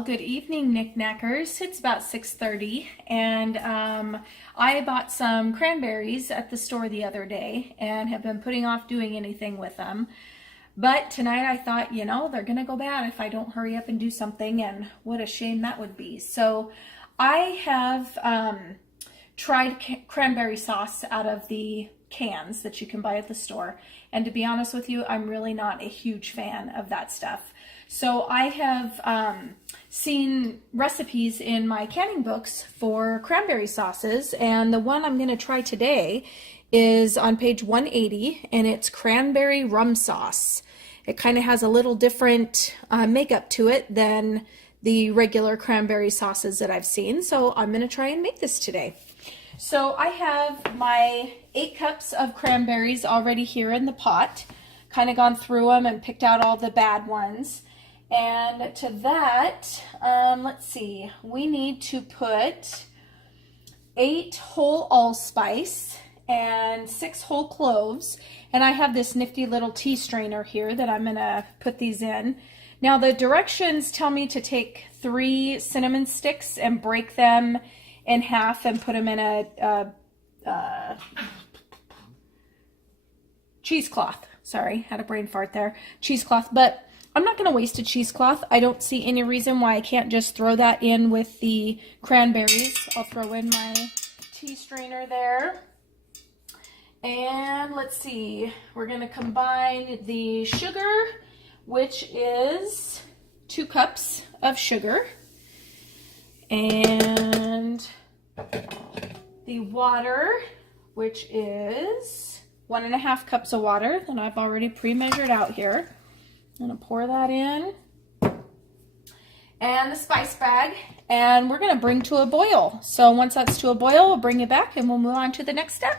Well, good evening, knickknackers. It's about 6:30, and I bought some cranberries at the store the other day and have been putting off doing anything with them. But tonight I thought, they're going to go bad if I don't hurry up and do something, and what a shame that would be. So I have tried cranberry sauce out of the cans that you can buy at the store. And to be honest with you, I'm really not a huge fan of that stuff. So I have seen recipes in my canning books for cranberry sauces, and the one I'm going to try today is on page 180, and it's cranberry rum sauce. It kind of has a little different makeup to it than the regular cranberry sauces that I've seen, so I'm going to try and make this today. So I have my 8 cups of cranberries already here in the pot, kind of gone through them and picked out all the bad ones. And to that, let's see, we need to put 8 whole allspice and 6 whole cloves. And I have this nifty little tea strainer here that I'm going to put these in. Now the directions tell me to take 3 cinnamon sticks and break them in half and put them in a cheesecloth. Sorry, had a brain fart there. Cheesecloth, but I'm not going to waste a cheesecloth. I don't see any reason why I can't just throw that in with the cranberries. I'll throw in my tea strainer there. And let's see, we're going to combine the sugar, which is 2 cups of sugar, and the water, which is 1.5 cups of water that I've already pre-measured out here. I'm going to pour that in, and the spice bag, and we're going to bring to a boil. So once that's to a boil, we'll bring it back and we'll move on to the next step.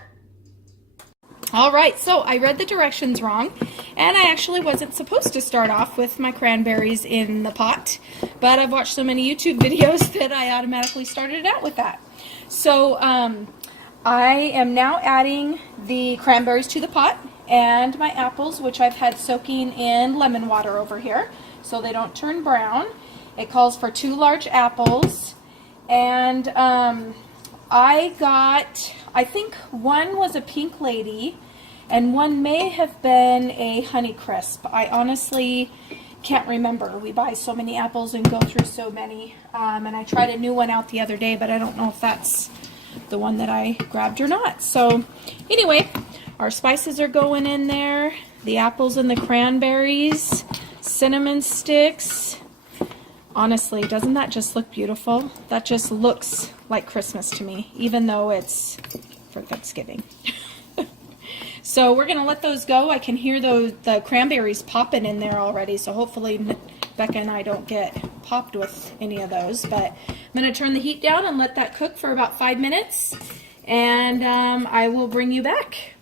All right, so I read the directions wrong, and I actually wasn't supposed to start off with my cranberries in the pot, but I've watched so many YouTube videos that I automatically started out with that. So I am now adding the cranberries to the pot and my apples, which I've had soaking in lemon water over here so they don't turn brown. It calls for 2 large apples, and I think one was a Pink Lady and one may have been a Honey Crisp. I honestly can't remember. We buy so many apples and go through so many, and I tried a new one out the other day, but I don't know if that's the one that I grabbed or not. So anyway, our spices are going in there, the apples and the cranberries, cinnamon sticks. Honestly, doesn't that just look beautiful? That just looks like Christmas to me, even though it's for Thanksgiving. So we're going to let those go. I can hear the cranberries popping in there already, so hopefully Becca and I don't get popped with any of those. But I'm going to turn the heat down and let that cook for about 5 minutes, and I will bring you back.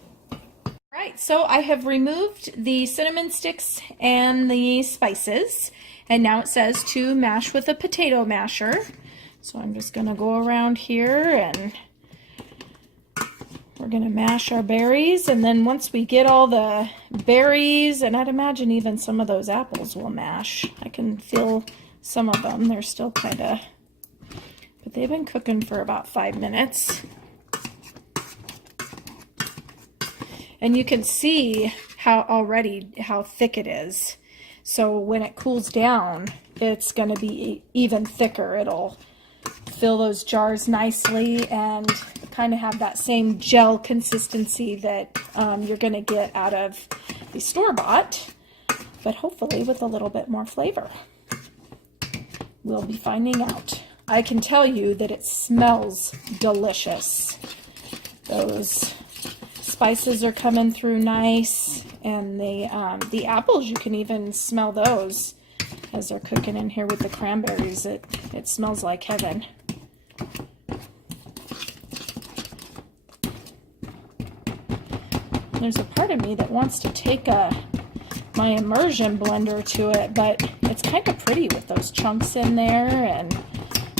Right, so I have removed the cinnamon sticks and the spices, and now it says to mash with a potato masher. So I'm just going to go around here and we're going to mash our berries, and then once we get all the berries, and I'd imagine even some of those apples will mash. I can feel some of them. They're still kind of, but they've been cooking for about 5 minutes. And you can see how thick it is. So when it cools down, it's going to be even thicker. It'll fill those jars nicely and kind of have that same gel consistency that you're going to get out of the store-bought, but hopefully with a little bit more flavor. We'll be finding out. I can tell you that it smells delicious. Those spices are coming through nice, and the apples, you can even smell those as they're cooking in here with the cranberries. It smells like heaven. There's a part of me that wants to take my immersion blender to it, but it's kind of pretty with those chunks in there, and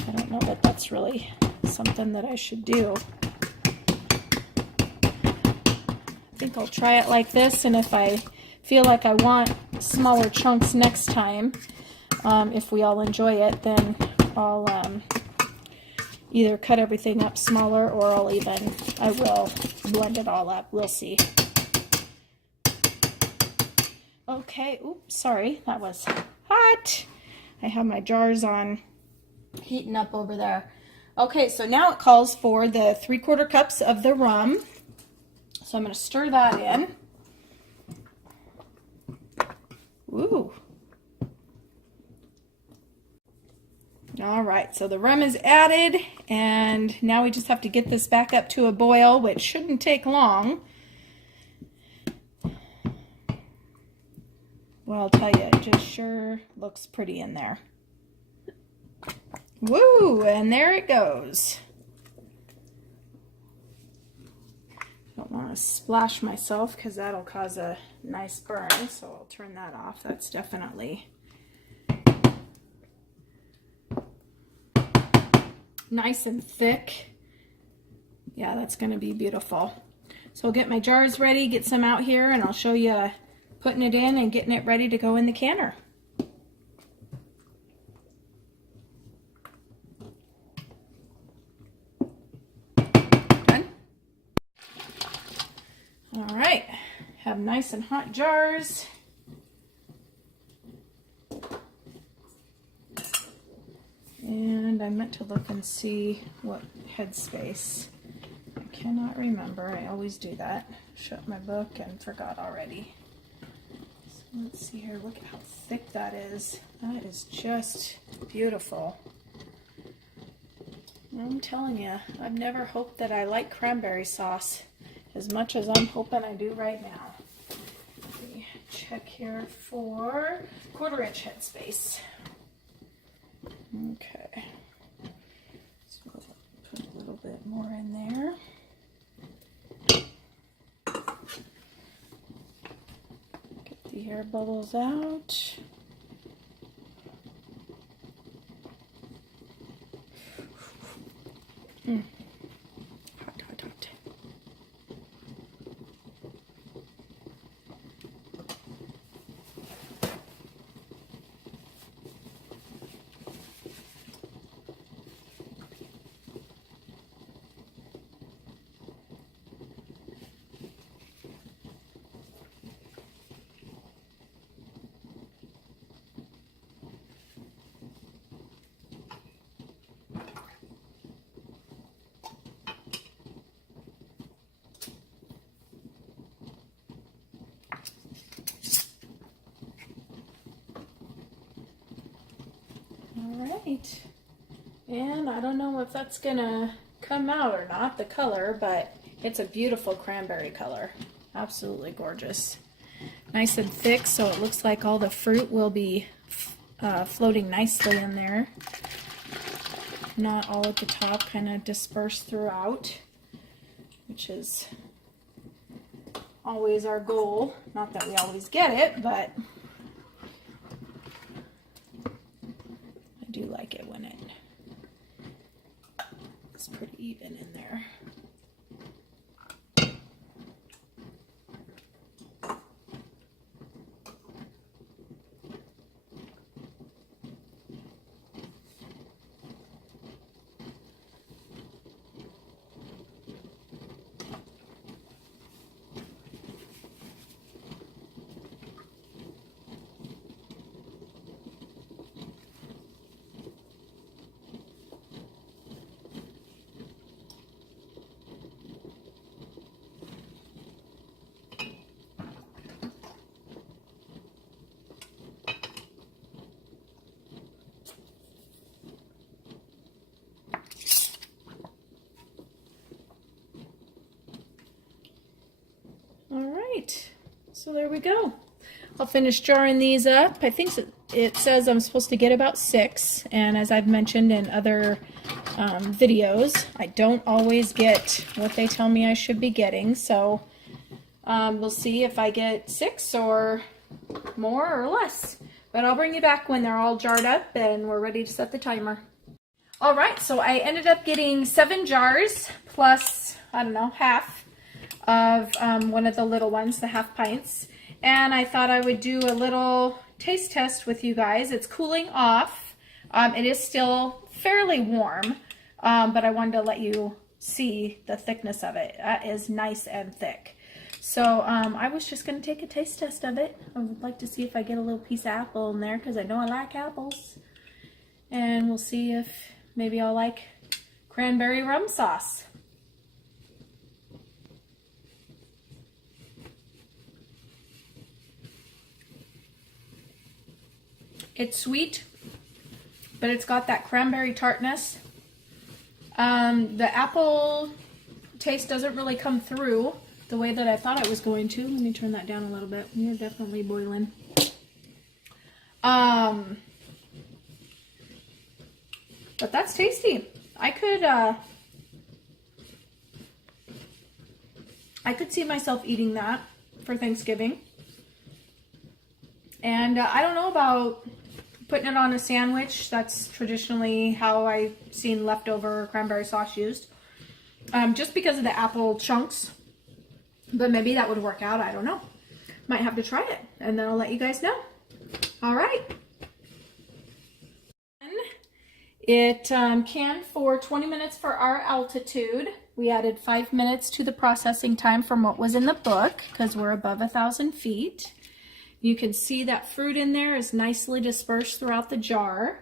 I don't know that that's really something that I should do. I think I'll try it like this, and if I feel like I want smaller chunks next time, If we all enjoy it, then I'll either cut everything up smaller, or I will blend it all up. We'll see. Okay, oops, sorry, that was hot. I have my jars on heating up over there. Okay, so now it calls for the 3/4 cups of the rum. So I'm going to stir that in. Ooh. All right, so the rum is added, and now we just have to get this back up to a boil, which shouldn't take long. Well, I'll tell you, it just sure looks pretty in there. Woo, and there it goes. Don't want to splash myself because that'll cause a nice burn, so I'll turn that off. That's definitely nice and thick. Yeah, that's going to be beautiful. So I'll get my jars ready, get some out here, and I'll show you putting it in and getting it ready to go in the canner. Done. All right, have nice and hot jars. And I meant to look and see what headspace. I cannot remember. I always do that. Shut my book and forgot already. So let's see here. Look at how thick that is. That is just beautiful. I'm telling you, I've never hoped that I like cranberry sauce as much as I'm hoping I do right now. Let me check here for 1/4 inch headspace. Okay, so we'll put a little bit more in there. Get the air bubbles out. Hot, hot, hot. Alright, and I don't know if that's gonna come out or not, the color, but it's a beautiful cranberry color. Absolutely gorgeous. Nice and thick, so it looks like all the fruit will be floating nicely in there. Not all at the top, kind of dispersed throughout, which is always our goal. Not that we always get it, but I do like it when it's pretty even in there. Alright, so there we go. I'll finish jarring these up. I think it says I'm supposed to get about 6, and as I've mentioned in other videos, I don't always get what they tell me I should be getting, so we'll see if I get 6 or more or less. But I'll bring you back when they're all jarred up and we're ready to set the timer. Alright, so I ended up getting 7 jars plus, I don't know, half of one of the little ones, the half pints. And I thought I would do a little taste test with you guys. It's cooling off. It is still fairly warm, but I wanted to let you see the thickness of it. That is nice and thick. So I was just going to take a taste test of it. I would like to see if I get a little piece of apple in there because I know I like apples. And we'll see if maybe I'll like cranberry rum sauce. It's sweet, but it's got that cranberry tartness. The apple taste doesn't really come through the way that I thought it was going to. Let me turn that down a little bit. You're definitely boiling. But that's tasty. I could see myself eating that for Thanksgiving. And I don't know about putting it on a sandwich. That's traditionally how I've seen leftover cranberry sauce used. Just because of the apple chunks. But maybe that would work out. I don't know. Might have to try it. And then I'll let you guys know. All right. It canned for 20 minutes for our altitude. We added 5 minutes to the processing time from what was in the book because we're above 1,000 feet. You can see that fruit in there is nicely dispersed throughout the jar.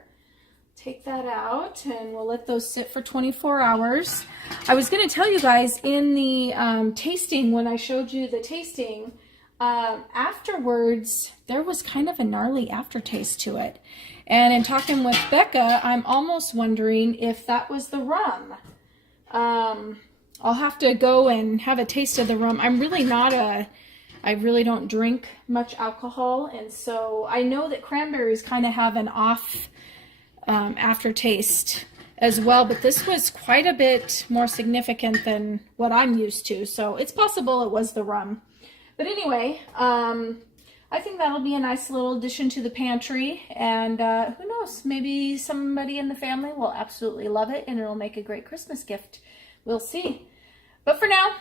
Take that out and we'll let those sit for 24 hours. I was going to tell you guys in the tasting, when I showed you the tasting, afterwards there was kind of a gnarly aftertaste to it. And in talking with Becca, I'm almost wondering if that was the rum. I'll have to go and have a taste of the rum. I'm really not I really don't drink much alcohol, and so I know that cranberries kind of have an off aftertaste as well, but this was quite a bit more significant than what I'm used to, so it's possible it was the rum. But anyway, I think that'll be a nice little addition to the pantry, and who knows, maybe somebody in the family will absolutely love it and it'll make a great Christmas gift. We'll see. But for now,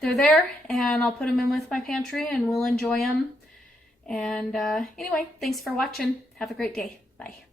they're there, and I'll put them in with my pantry and we'll enjoy them. And anyway, thanks for watching. Have a great day. Bye.